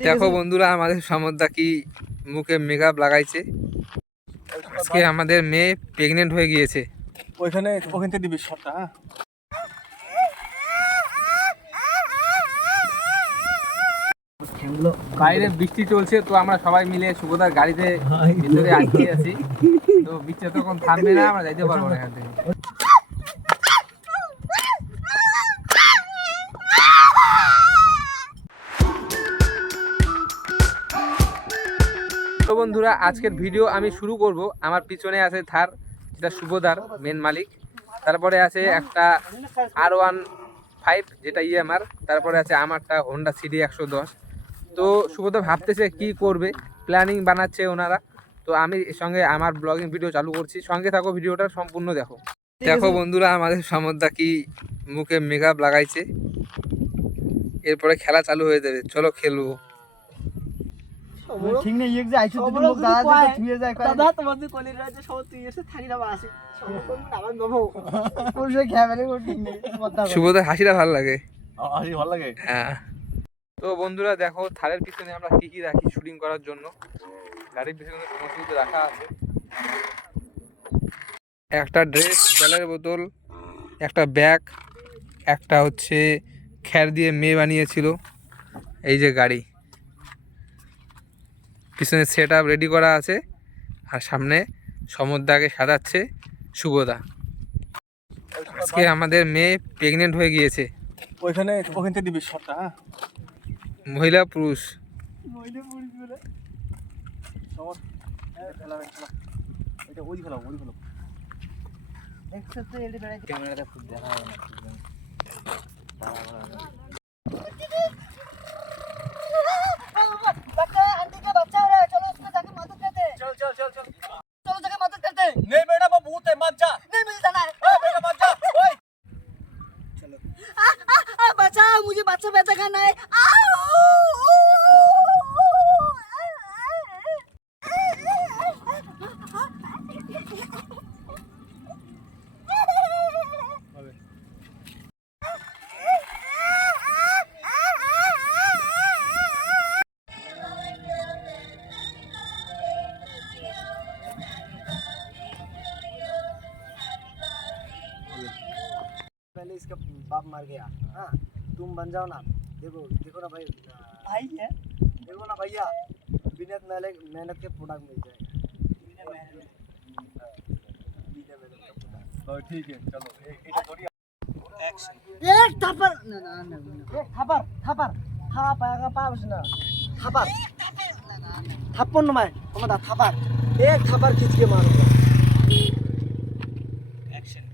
দেখো বন্ধুরা, আমাদের সমুদ্রা কি মুখে মেকআপ লাগাইছে। আজকে আমাদের মেয়ে প্রেগনেন্ট হয়ে গিয়েছে। ওখান থেকে দিবি সবটা। হ্যাঁ, বাইরে বৃষ্টি চলছে, তো আমরা সবাই মিলে সুভদার গাড়িতে ভিতরে আটকে আছি। তো বৃষ্টি তখন থামবে না, আমরা যাইতে পারবো না এখান থেকে। তো বন্ধুরা, আজকের ভিডিও আমি শুরু করব। আমার পিছনে আছে থার, যেটা শুভদার মেন মালিক। তারপরে আছে একটা R15 যেটা EMR। তারপরে আছে আমারটা হোন্ডা CD 110। তো শুভদা ভাবতেছে কি করবে, প্ল্যানিং বানাচ্ছে ওনারা। তো আমি সঙ্গে আমার ব্লগিং ভিডিও চালু করছি, সঙ্গে থাকো, ভিডিওটা সম্পূর্ণ দেখো। দেখো বন্ধুরা, আমাদের সমুদ্রা কি মুখে মেকআপ লাগাইছে। এরপরে খেলা চালু হয়ে যাবে, চলো খেলবো। ঠিক নেই এক যে আইছো দুটো লোক দাদা ছুঁয়ে যায় দাদা তোমাদের কোলের রাজ্যে সব তুই এসে থাকি না আসে সব কোন আমার বাবু কোন সে ক্যামেরা কোন ঠিক নেই শুভদার হাসিটা ভালো লাগে। আসি ভালো লাগে। হ্যাঁ, তো বন্ধুরা দেখো, থারের পিছনে আমরা কি কি রাখি শুটিং করার জন্য। গাড়ির পিছনে সমস্ত রাখা আছে, একটা ড্রেস, জলের বোতল, একটা ব্যাগ, একটা হচ্ছে খ্যার দিয়ে মেয়ে বানিয়েছিল। এই যে গাড়ি, পিছনে সেট আপ রেডি করা আছে, আর সামনে সমুদ্রাকে সাজাচ্ছে শুভদা। আজকে আমাদের মেয়ে প্রেগনেন্ট হয়ে গিয়েছে। ওখান থেকে দিবি সবটা। হ্যাঁ, মহিলা পুরুষ মইলে পুরি বলে সব খেলা এটা ওই খেলা একসাথে এড়ে বেড়াই ক্যামেরাটা খুব দেখা হয় না। बच्चा आंटी का बच्चा हो रहा है, चलो उसको जाके मदद करते हैं। चल चलो जाके मदद करते हैं। नहीं बेटा वो भूत है मत जा। नहीं मिलता ना ओए बेटा मत जा। ओए चलो बचाओ, मुझे बच्चा पैदा करना है। पहले इसका बाप मर गया। हाँ, तुम बन जाओ ना। देखो ना भाई, भाई है, देखो ना भैया, बिना मेहनत के प्रोडक्ट मिल जाएगा। तो ठीक है, चलो एक थोड़ी एक्शन। एक थप्पड़ ना ना ना एक थप्पड़ हाँ पाएगा पाउस ना थप्पड़ थप्पड़ ना मैं तुम्हारा थप्पड़ एक थप्पड़ खींच के मारूंगा। एक्शन।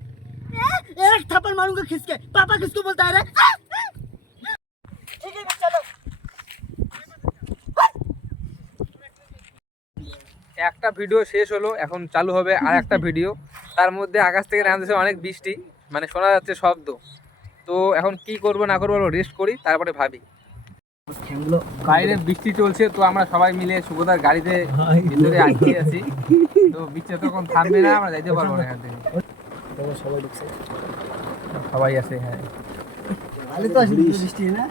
एक थप्पड़ मारूंगा खींच के। पापा किसको बोलता है रे? ठीक है चलो। একটা ভিডিও শেষ হলো, এখন চালু হবে আর একটা ভিডিও। তার মধ্যে আকাশ থেকে নামতেছে অনেক বৃষ্টি, মানে শোনা যাচ্ছে শব্দ। তো এখন কি করবো না করবো, রেস্ট করি, তারপরে ভাবি। বাইরে বৃষ্টি চলছে, তো আমরা সবাই মিলে শুভদার গাড়িতে ভিতরে আটকে আছি। তো বৃষ্টি তখন থামবে না, আমরা যাইতে পারবো না এখান থেকে। সবাই ঢুকছে, সবাই আছে। হ্যাঁ, আলে তো আসলে বৃষ্টি না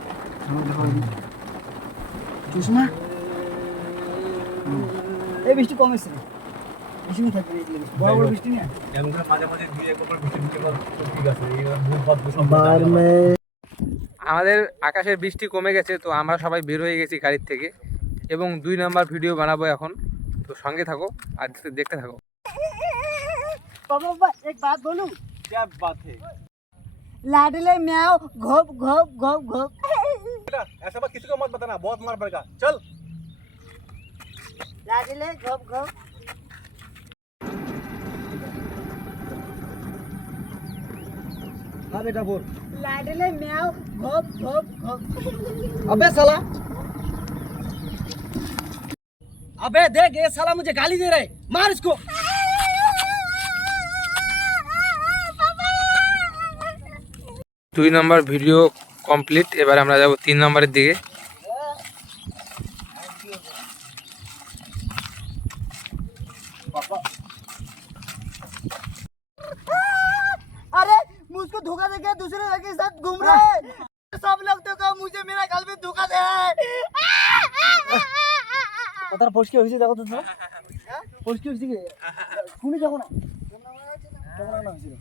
চশমা এই বৃষ্টি কমেছে, বেশি না থাকবে এই বড় বড় বৃষ্টি না এমনটা মাঝে মাঝে দুই একবার বৃষ্টি দিতে পারে। ঠিক আছে, এইবার ভূত বাদ বার মে আমাদের আকাশের বৃষ্টি কমে গেছে, তো আমরা সবাই বের হয়ে গেছি গাড়ির থেকে, এবং 2 নাম্বার ভিডিও বানাবো এখন। তো সঙ্গে থাকো আর দেখতে থাকো। पापा एक बात बोलूं? क्या बात है? लाडले म्याओ घोप घोप घोप घोप। बेटा ऐसा बात किसी को मत बताना, बहुत मार पड़ेगा। चल लाडले घोप घोप। हाँ बेटा बोल। लाडले म्याओ घोप घोप घोप। अबे साला, अबे देख ये साला मुझे गाली दे रहा है, मार इसको। 2 নাম্বার ভিডিও কমপ্লিট। এবার আমরা যাব 3 নাম্বারের দিকে। अरे मुझको धोखा दे के दूसरे लड़के के साथ घूम रहा है। सब लोग तो मुझे मेरा गाल में धोखा दे। কথার ফসকে হয়েছে দেখো তো তোমরা ফসকে হয়েছে কি শুনি দেখো না তখন না হয়েছিল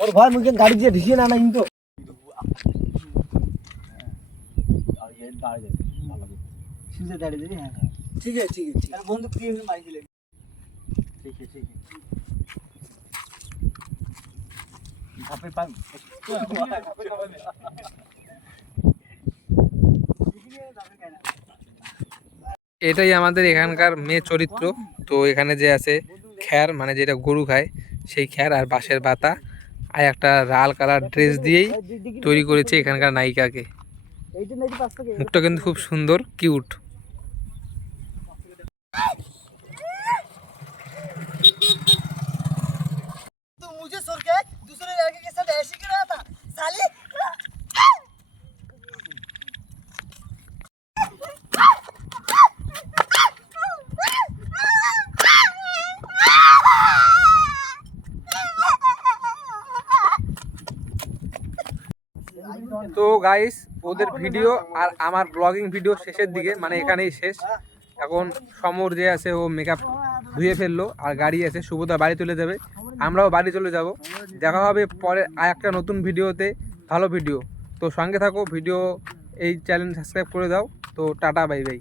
ওর ভাই মুখে গাড়ি দিয়ে ঢিসিয়ে না কিন্তু सीधे दाढ़ी दे हाँ ठीक है ठीक है ठीक है बंदूक दिए हुए मार के ले ठीक है धापे पान এটাই আমাদের এখানকার মেয়ে চরিত্র। তো এখানে যে আছে খ্যার মানে যেটা গরু খায় সেই খ্যার আর বাঁশের পাতা আর একটা লাল কালার ড্রেস দিয়েই তৈরি করেছে এখানকার নায়িকাকে। মুখটা কিন্তু খুব সুন্দর কিউট। तू मुझे छोड़ के दूसरे लड़के के साथ ऐसे कर रहा था साली তো গাইস ওদের ভিডিও আর আমার ব্লগিং ভিডিও শেষের দিকে মানে এখানেই শেষ। এখন সমর যে আছে ও মেকআপ ধুয়ে ফেললো আর গাড়ি আছে, শুভদা বাড়ি চলে যাবে, আমরাও বাড়ি চলে যাব। দেখা হবে পরে আর একটা নতুন ভিডিওতে, ভালো ভিডিও। তো সঙ্গে থাকো, ভিডিও এই চ্যানেল সাবস্ক্রাইব করে দাও। তো টাটা বাই বাই।